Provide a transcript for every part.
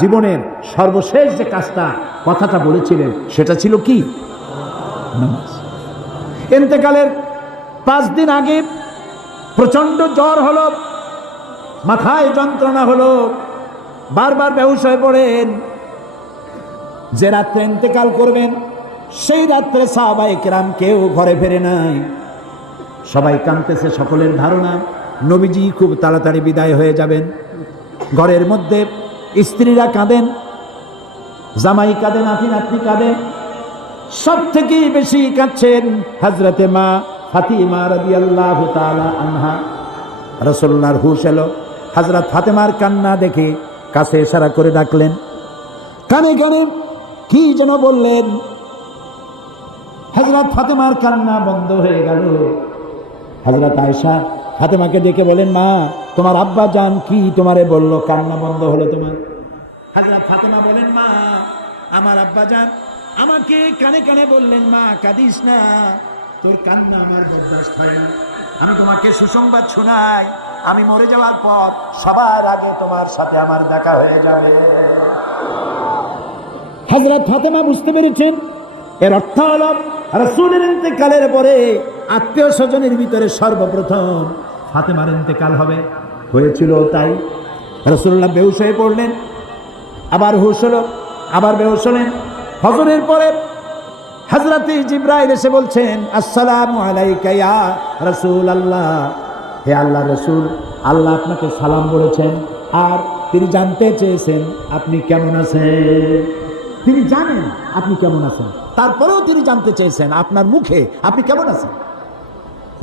জীবনের সর্বশেষ যে কাজটা কথাটা বলেছিলেন, সেটা ছিল কি? এতেকালের পাঁচ দিন আগে প্রচণ্ড জ্বর হলো, মাথায় যন্ত্রণা হলো, বারবার হয়ে পড়েন। যে রাত্রে ইন্তেকাল করবেন, সেই রাত্রে সাহাবাই কেরাম কেউ ঘরে ফেরে নাই। সবাই কাঁদতেছে সকলের ধারণা, নবীজি খুব তাড়াতাড়ি বিদায় হয়ে যাবেন। ঘরের মধ্যে স্ত্রীরা কাঁদেন, জামাই কাঁদে, নাতি, নাতনি কাঁদে। সব থেকে বেশি কাঁদছেন হাজরতে মা ফাতিমা রাদি আল্লাহ আনহা। রসল্লার হুশ এলো। হাজরত ফাতেমার কান্না দেখে কাছে ইশারা করে ডাকলেন, কানে কানে, কি যেন বললেন? হজরত ফাতেমার কান্না বন্ধ হয়ে গেল। হজরত আয়সা ফাতেমাকে ডেকে বলেন, মা, তোমার আব্বা জান কি তোমারে বলল? কান্না বন্ধ হলো তোমার? হজরত ফাতেমা বলেন, মা, আমার আব্বা জান আমাকে কানে কানে বললেন, মা, কাঁদিস না, তোর কান্না আমার বরদাস্ত হয় না। আমি তোমাকে সুসংবাদ শোনাই, আমি মরে যাওয়ার পর সবার আগে তোমার সাথে আমার দেখা হয়ে যাবে। হজরত ফাতেমা বুঝতে পেরেছেন, এর অর্থ হল, রসুলের ইন্তেকালের পরে আত্মীয় স্বজনের ভিতরে সর্বপ্রথম ফাতেমার ইন্তেকাল হবে। হয়েছিল তাই। রসুল্লাহ বেহুশ হয়ে পড়লেন, আবার হুশ হলো, আবার বেহুশ হলেন। হজরের পরে হজরতে জিব্রাইল এসে বলছেন, আসসালামু আলাইকা ইয়া রসুল আল্লাহ হে আল্লাহ রসুল, আল্লাহ আপনাকে সালাম বলেছেন, আর তিনি জানতে চেয়েছেন আপনি কেমন আছেন। তিনি জানেন আপনি কেমন আছেন। তারপরেও তিনি জানতে চেয়েছেন, আপনার মুখে আপনি কেমন আছেন।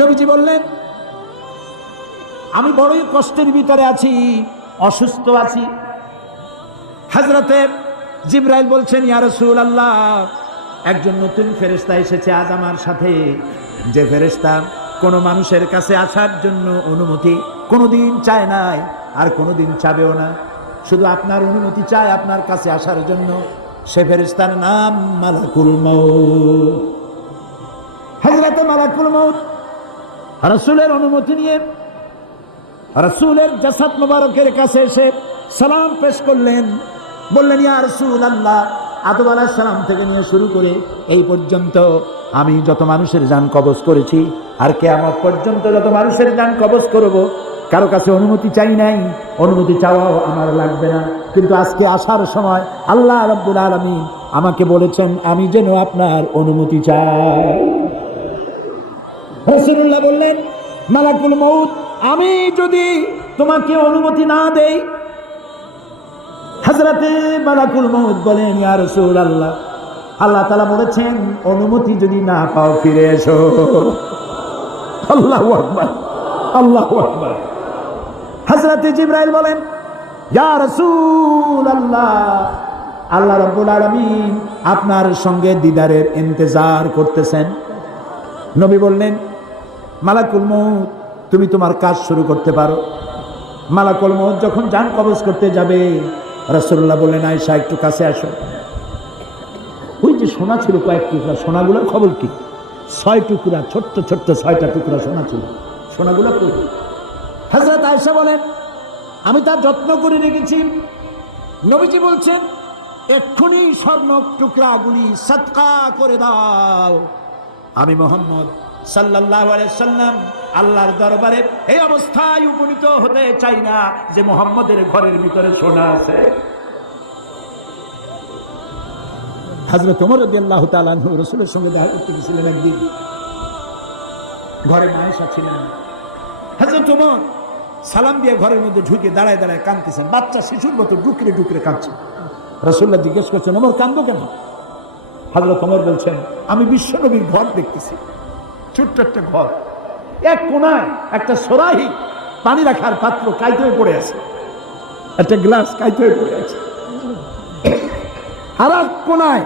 নবীজি বললেন আমি বড়ই কষ্টের ভিতরে আছি, অসুস্থ আছি। হাজরতে জিব্রাইল বলছেন, ইয়া রসুল আল্লাহ একজন নতুন ফেরেস্তা এসেছে আজ আমার সাথে। যে ফেরেস্তা কোনো মানুষের কাছে আসার জন্য অনুমতি কোনো দিন চায় নাই, আর কোনো দিন চাবেও না। শুধু আপনার অনুমতি চায় আপনার কাছে আসার জন্য। সে ফেরেস্তার নাম মালাকুল মৌত হজরত মালাকুল মৌত রসুলের অনুমতি নিয়ে রসুলের জাসাদ মুবারকের কাছে এসে সালাম পেশ করলেন। বললেন, ইয়া রসুল আল্লাহ আদম আলাহ সালাম থেকে নিয়ে শুরু করে এই পর্যন্ত আমি যত মানুষের যান কবজ করেছি, আর কে আমার পর্যন্ত যত মানুষের যান কবজ করব, কারও কাছে অনুমতি চাই নাই, অনুমতি চাওয়াও আমার লাগবে না। কিন্তু আজকে আসার সময় আল্লাহ রব্বুল আলমী আমাকে বলেছেন, আমি যেন আপনার অনুমতি চাই। রসুল্লাহ বললেন, মালাকুল মৌত আমি যদি তোমাকে অনুমতি না দেই হাজরাতে মালাকুল মৌত বলেন, ইয়া রসুল আল্লাহ আল্লাহ তালা বলেছেন, অনুমতি যদি না পাও, ফিরে এসো। আল্লাহ আকবার আল্লাহ আকবার। হাজরাতে জিব্রাইল বলেন, ইয়া রসুল আল্লাহ আল্লাহ রব্বুল আলমিন আপনার সঙ্গে দিদারের ইন্তজার করতেছেন। নবী বললেন, মালাকুল মৌত তুমি তোমার কাজ শুরু করতে পারো। মালাকুল মৌত যখন যান কবজ করতে যাবে রসল্লাহ বললেন আয়সা একটু কাছে আসো। ওই যে সোনা ছিল কয়েক টুকরা, সোনাগুলোর খবর কি? ছয় টুকরা, ছোট্ট ছোট্ট ছয়টা টুকরা সোনা ছিল। সোনাগুলো কই? হাজরত আয়সা বলেন, আমি তার যত্ন করে রেখেছি। নবীজি বলছেন, এক্ষুনি স্বর্ণ টুকরাগুলি সৎকা করে দাও। আমি মোহাম্মদ আলাইহি সাল্লাম আল্লাহর দরবারে এই অবস্থায় উপনীত হতে চাই না যে মোহাম্মদের ঘরের ভিতরে আছে। হাজরত ওমর তাআলা আনহু রাসূলের সঙ্গে দেখা করতে গেছিলেন একদিন। ঘরে হাজরত ওমর সালাম দিয়ে ঘরের মধ্যে ঢুকে দাঁড়ায় দাঁড়ায় কাঁদতেছেন। বাচ্চা শিশুর মতো ডুকরে ডুকরে কাঁদছে। রসুল্লাহ জিজ্ঞেস করছেন, ওমর, কান্দো কেন? হাজরত ওমর বলছেন, আমি বিশ্বনবীর ঘর দেখতেছি। ছোট্ট একটা ঘর। এক কোনায় একটা সরাহি পানি রাখার পাত্র কাইতে হয়ে পড়ে আছে। একটা গ্লাস কাইতে হয়ে পড়ে আছে। আর এক কোনায়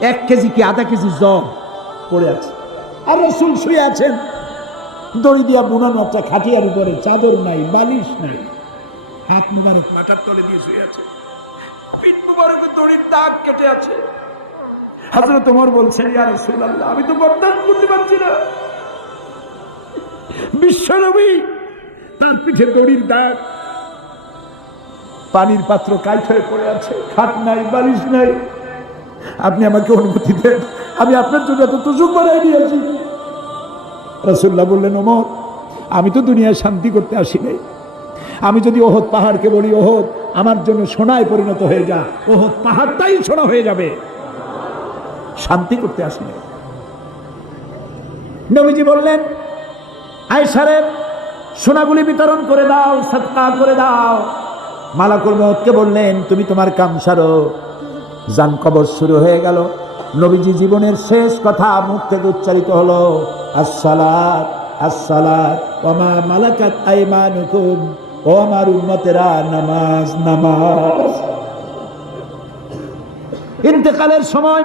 এক কেজি কি আধা কেজি জল পড়ে আছে। আর রসুল শুয়ে আছেন। দড়ি দিয়া বুনানো একটা খাটিয়ার উপরে, চাদর নাই, বালিশ নাই। হাত মুবারক মাথার তলে দিয়ে শুয়ে আছে। পিঠ মুবারকের দড়ির দাগ কেটে আছে। হাজরত তোমার বলছেন, ইয়া রাসূলুল্লাহ, আমি তো বরদাস্ত করতে পারছি না। বিশ্বনবী তার পিঠে দড়ির দাগ, পানির পাত্র কাইট হয়ে পড়ে আছে, খাট নাই, বালিশ নাই। আপনি আমাকে অনুমতি দেন, আমি আপনার জন্য এত তুজুক বানাই দিয়েছি। রসুল্লাহ বললেন, ওমর, আমি তো দুনিয়ায় শান্তি করতে আসি নাই। আমি যদি ওহদ পাহাড়কে বলি, ওহদ আমার জন্য সোনায় পরিণত হয়ে যা, ওহদ পাহাড়টাই সোনা হয়ে যাবে। শান্তি করতে আসি নাই নবীজি বললেন আয়সারে সোনাগুলি বিতরণ করে দাও, সৎকা করে দাও। মালাকুল মহৎকে বললেন, তুমি তোমার কাম সারো। যান কবর শুরু হয়ে গেল। নবীজি জীবনের শেষ কথা মুখ থেকে উচ্চারিত হলো, আসসালাত আসসালাত, ওমা মালাকাত আইমানুকুম, ও আমার উম্মতেরা, নামাজ নামাজ। ইন্তেকালের সময়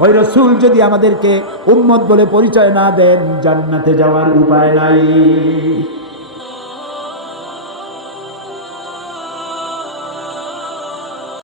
ওই রসুল যদি আমাদেরকে উম্মত বলে পরিচয় না দেন জান্নাতে যাওয়ার উপায় নাই।